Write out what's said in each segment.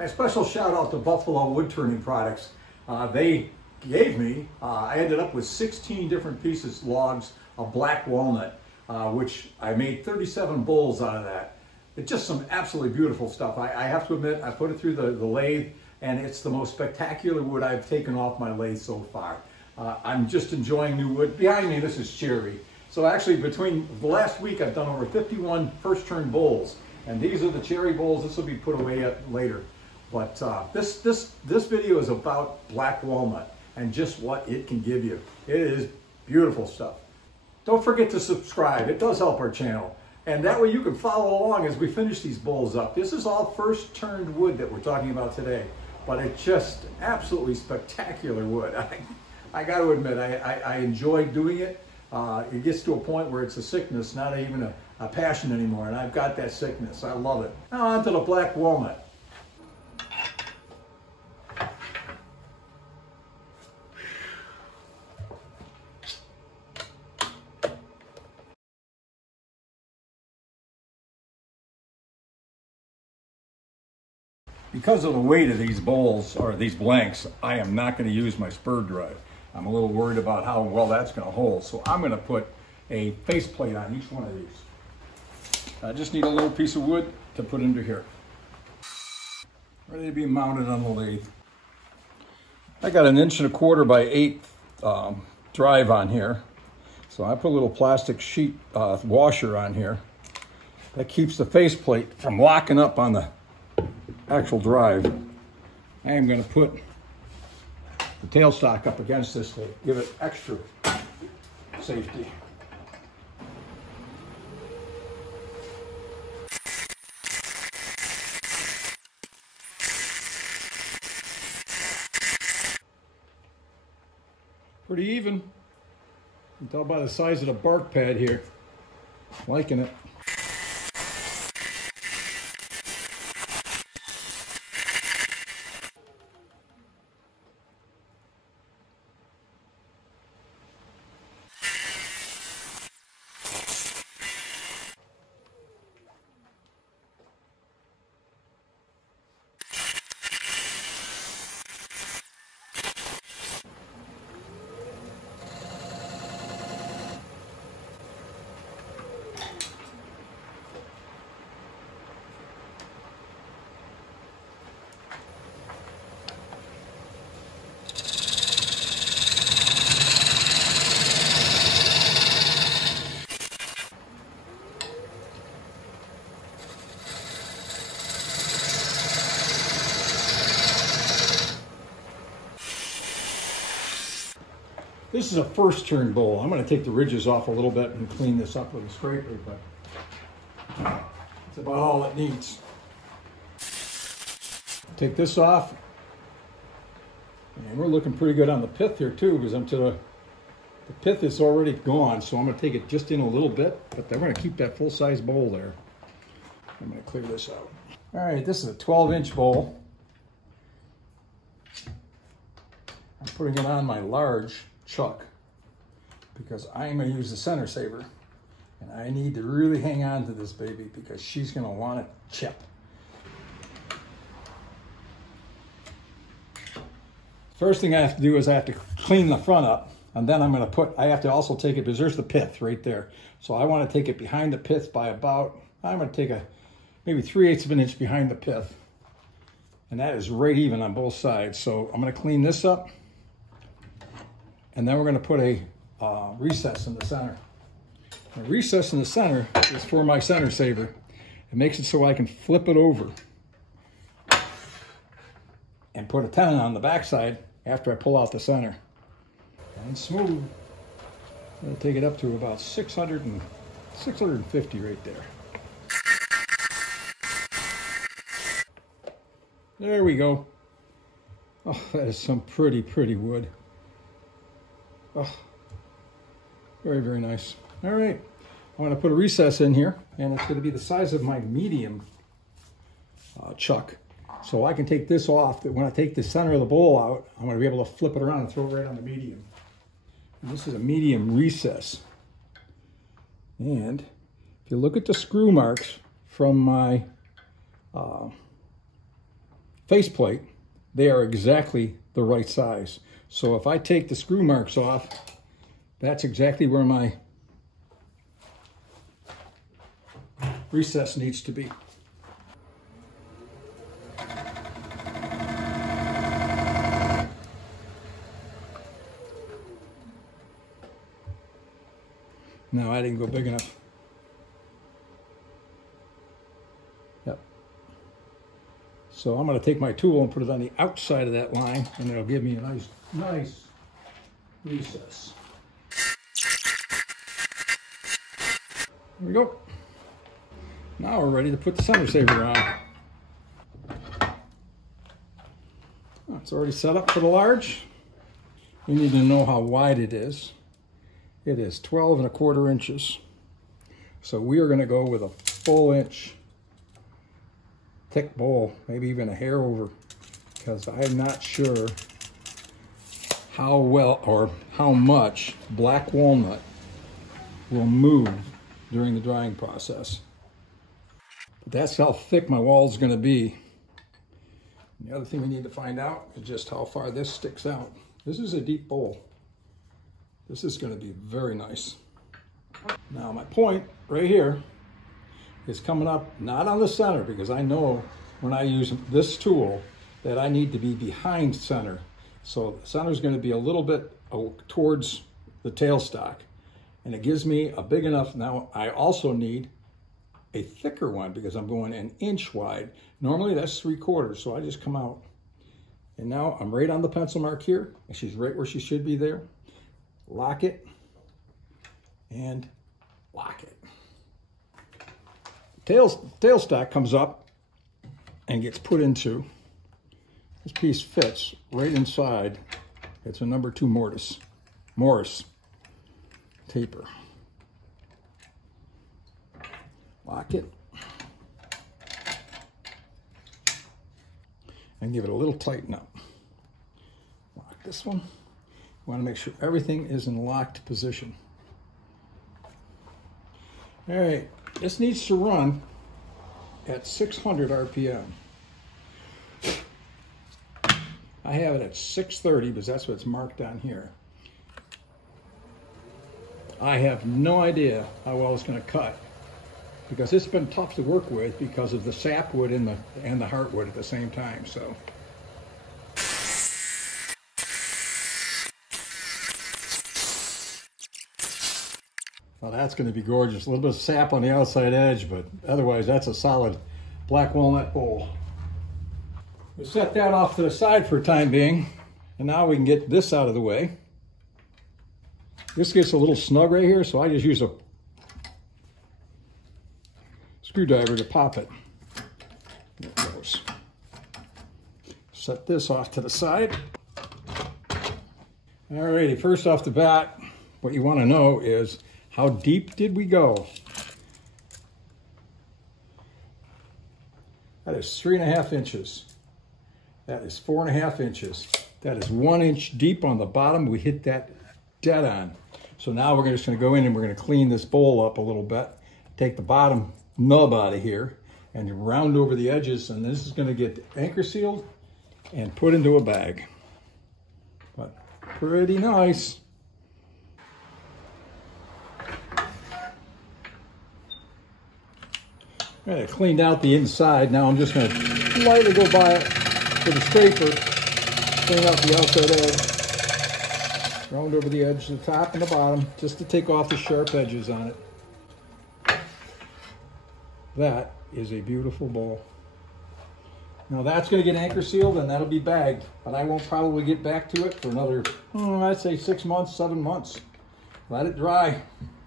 A special shout out to Buffalo Wood Turning Products. They gave me, I ended up with 16 different pieces, logs of black walnut, which I made 37 bowls out of that. It's just some absolutely beautiful stuff. I have to admit, I put it through the lathe, and it's the most spectacular wood I've taken off my lathe so far. I'm just enjoying new wood. Behind me, this is cherry. So actually, between the last week, I've done over 51 first turn bowls, and these are the cherry bowls. This will be put away later. But this video is about black walnut and just what it can give you. It is beautiful stuff. Don't forget to subscribe. It does help our channel. And that way you can follow along as we finish these bowls up. This is all first turned wood that we're talking about today, but it's just absolutely spectacular wood. I got to admit, I enjoy doing it. It gets to a point where it's a sickness, not even a passion anymore, and I've got that sickness. I love it. Now on to the black walnut. Because of the weight of these bowls, or these blanks, I am not going to use my spur drive. I'm a little worried about how well that's going to hold. So I'm going to put a faceplate on each one of these. I just need a little piece of wood to put into here. Ready to be mounted on the lathe. I got an 1¼ by 8 drive on here. So I put a little plastic sheet washer on here. That keeps the faceplate from locking up on the actual drive. I am going to put the tailstock up against this to give it extra safety. Pretty even. You can tell by the size of the bark pad here. Liking it. This is a first turn bowl. I'm going to take the ridges off a little bit and clean this up with a scraper, but that's about all it needs. Take this off, and we're looking pretty good on the pith here too, because the pith is already gone, so I'm going to take it just in a little bit, but I'm going to keep that full-size bowl there. I'm going to clear this out. All right, this is a 12-inch bowl. I'm putting it on my large chuck because I'm going to use the center saver, and I need to really hang on to this baby because she's going to want to chip. First thing I have to do is I have to clean the front up, and then I have to also take it, because there's the pith right there. So I want to take it behind the pith by about, I'm going to take maybe 3/8 of an inch behind the pith. And that is right even on both sides. So I'm going to clean this up. And then we're going to put a recess in the center. The recess in the center is for my center saver. It makes it so I can flip it over and put a tenon on the backside after I pull out the center. And smooth. I'm going to take it up to about 650 right there. There we go. Oh, that is some pretty, pretty wood. Oh, very, very nice. All right, I'm going to put a recess in here, and it's going to be the size of my medium chuck. So I can take this off. When I take the center of the bowl out, I'm going to be able to flip it around and throw it right on the medium. And this is a medium recess. And if you look at the screw marks from my faceplate, they are exactly the right size. So if I take the screw marks off, that's exactly where my recess needs to be. No, I didn't go big enough. Yep. So I'm going to take my tool and put it on the outside of that line, and it'll give me a nice recess. There we go. Now we're ready to put the center saver on. It's already set up for the large. We need to know how wide it is. It is 12 1/4 inches. So we are going to go with a full inch thick bowl, maybe even a hair over, because I'm not sure how well or how much black walnut will move during the drying process. But that's how thick my wall is going to be. And the other thing we need to find out is just how far this sticks out. This is a deep bowl. This is going to be very nice. Now my point right here is coming up not on the center, because I know when I use this tool that I need to be behind center. So the center is going to be a little bit towards the tailstock, and it gives me a big enough. Now I also need a thicker one because I'm going 1 inch wide. Normally that's 3/4, so I just come out. And now I'm right on the pencil mark here, and she's right where she should be there. Lock it and lock it. Tailstock comes up and gets put into, this piece fits right inside. It's a number 2 Morris taper. Lock it and give it a little tighten up. Lock this one. You want to make sure everything is in locked position. All right, this needs to run at 600 RPM. I have it at 630 because that's what's marked on here. I have no idea how well it's going to cut, because it's been tough to work with because of the sapwood and the heartwood at the same time. So well, that's going to be gorgeous. A little bit of sap on the outside edge, but otherwise that's a solid black walnut bowl. We set that off to the side for a time being, and now we can get this out of the way. This gets a little snug right here, so I just use a screwdriver to pop it. There it goes. Set this off to the side. Alrighty, first off the bat, what you want to know is, how deep did we go? That is 3.5 inches. That is 4.5 inches. That is 1 inch deep on the bottom. We hit that dead on. So now we're just going to go in and we're going to clean this bowl up a little bit. Take the bottom nub out of here and round over the edges, and this is going to get anchor sealed and put into a bag. But pretty nice. I cleaned out the inside. Now I'm just going to lightly go by it with a scraper, clean out the outside edge, round over the edge, the top and the bottom, just to take off the sharp edges on it. That is a beautiful bowl. Now that's going to get anchor sealed and that'll be bagged, but I won't probably get back to it for another, I'd say 6 months, 7 months. Let it dry.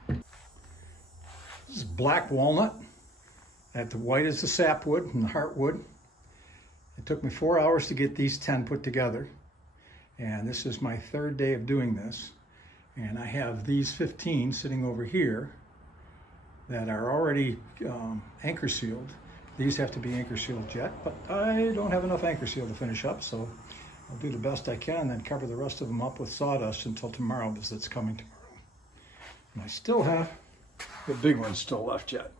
This is black walnut. That the white is the sapwood and the heartwood. It took me 4 hours to get these 10 put together. And this is my 3rd day of doing this. And I have these 15 sitting over here that are already anchor sealed. These have to be anchor sealed yet, but I don't have enough anchor seal to finish up, so I'll do the best I can and then cover the rest of them up with sawdust until tomorrow, because it's coming tomorrow. And I still have the big ones still left yet.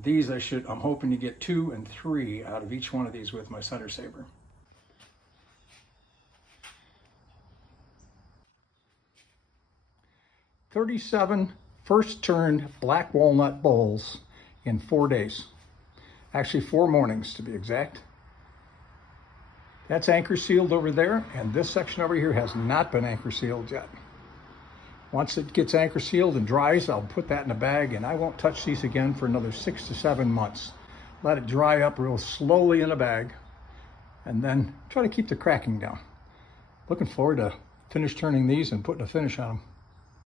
These I'm hoping to get 2 and 3 out of each one of these with my center saber. "37 first turned black walnut bowls in 4 days. Actually 4 mornings to be exact. That's anchor sealed over there, and this section over here has not been anchor sealed yet. Once it gets anchor sealed and dries, I'll put that in a bag, and I won't touch these again for another 6 to 7 months. Let it dry up real slowly in a bag, and then try to keep the cracking down. Looking forward to finish turning these and putting a finish on them.